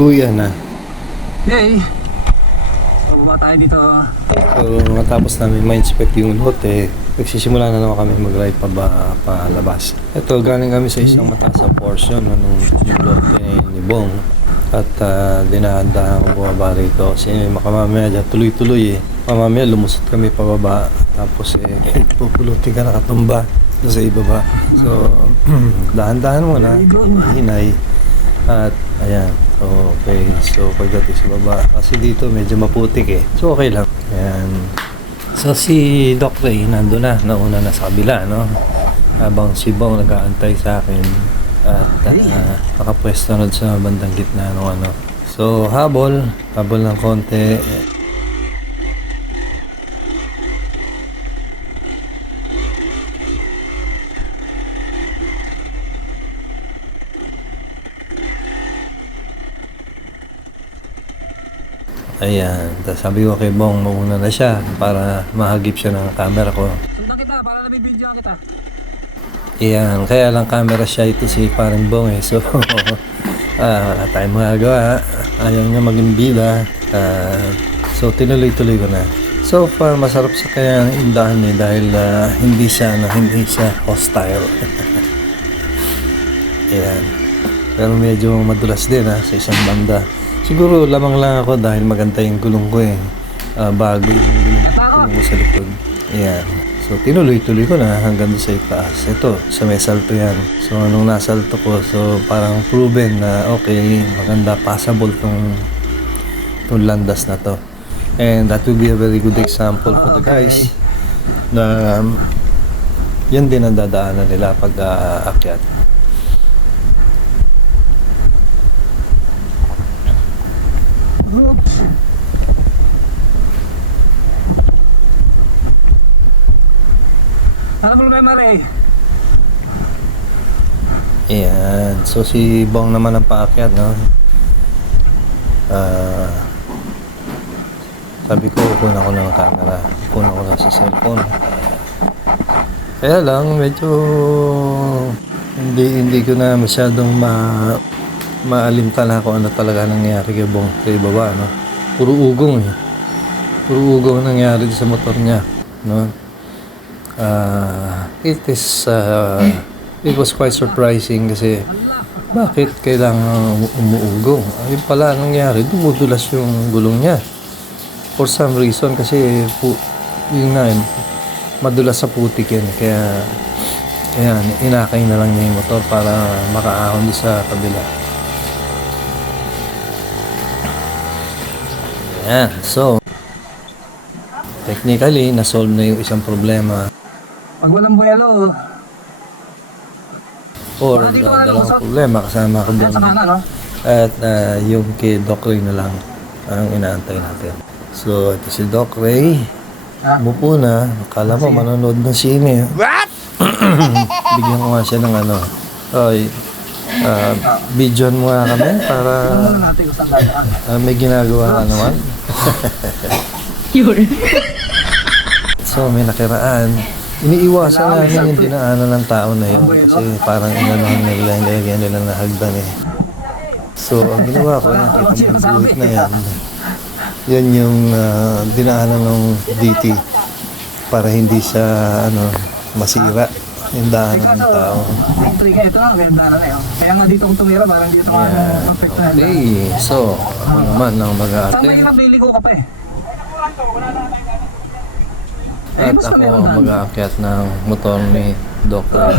Uwi na. Yay! Pababa tayo dito. So, matapos namin ma-inspect yung lote, nagsisimula na naman kami mag-ride palabas. Ito, galing kami sa isang mataas na portion nung yung lote ni Bong. At dinahanda ako bumaba rito kasi makamamaya dyan tuloy-tuloy eh. Mamamaya lumusot kami pababa, tapos pupulutin ka nakatumba doon sa ibaba. So, dahan-dahan muna, hinay. At ayan, so okay. So pagdating sa baba, kasi dito medyo maputik eh. So okay lang. Ayan. So si Doc Ray nandun na, nauna na sa kabila, no? Habang si Bong nag-aantay sa akin at nakapwesto na sa bandang gitna ng ano. So habol ng konti. Ayan, tapos sabi ko kay Bong, mauna na siya para mahagip siya ng camera ko. Sundan kita para nabibidyoan kita. Ayan, kaya lang camera siya ito si paring Bong eh. So, wala tayong magagawa. Ayaw niya maging bida. So, tinuloy-tuloy ko na. So far, masarap sa kaya indahan eh dahil hindi siya hostile. Ayan. Pero medyo madulas din sa isang banda. Siguro lamang lang ako dahil maganda yung gulong ko eh. Bago yung gulong ko sa likod. Ayan. So tinuloy-tuloy ko na hanggang sa itaas. Ito, sa may salto yan. So nung nasalto ko, so parang proven na okay, maganda, passable tong landas na to. And that will be a very good example for the guys na yan din ang dadaanan nila pag aakyat. Oops. Ano mo kay Mare? Ayan. So si Bong naman ang paakyat, no? Sabi ko, kunin ako ng camera. Kunin ako na sa cellphone. Kaya lang, medyo hindi ko na masyadong maalimtala kung ano talaga nangyari kay Bong kay baba, no? Puro ugong eh. Puro ugong nangyari sa motor niya, no? It was quite surprising kasi bakit kailangan umuugong? Ayun pala nangyari, dumudulas yung gulong niya. For some reason kasi yun nga, madulas sa putik yan. Kaya ayan, inakay na lang niya yung motor para makaahon sa kabila. Ayan, so technically, na-solve na yung isang problema. Pag walang buwelo, Or dalawang problema kasama ko doon. At yung kay Doc Ray na lang ang inaantay natin. So, ito si Doc Ray. Umupo na. Akala mo manonood ng sine. What? Bigyan ko nga siya ng ano. Videoan mo nga kami para may ginagawa ka naman. So may nakiraan. Iniiwasan namin yung dinaanan ng tao na yun kasi parang inanohan nila na hagdan eh. So ang ginawa ko, nakita mo yung buhit na yan. Yan yung dinaanan ng DT para hindi siya masira yung daanan ng tao. Ito lang, ganda na eh. Kaya nga dito kung tumira, parang dito ka perfectahan. Okay, so ako naman ang mag-aatin. Saan mahirap liliko ka pa eh? At ako ang mag-aakyat ng motor ni Doc Ray.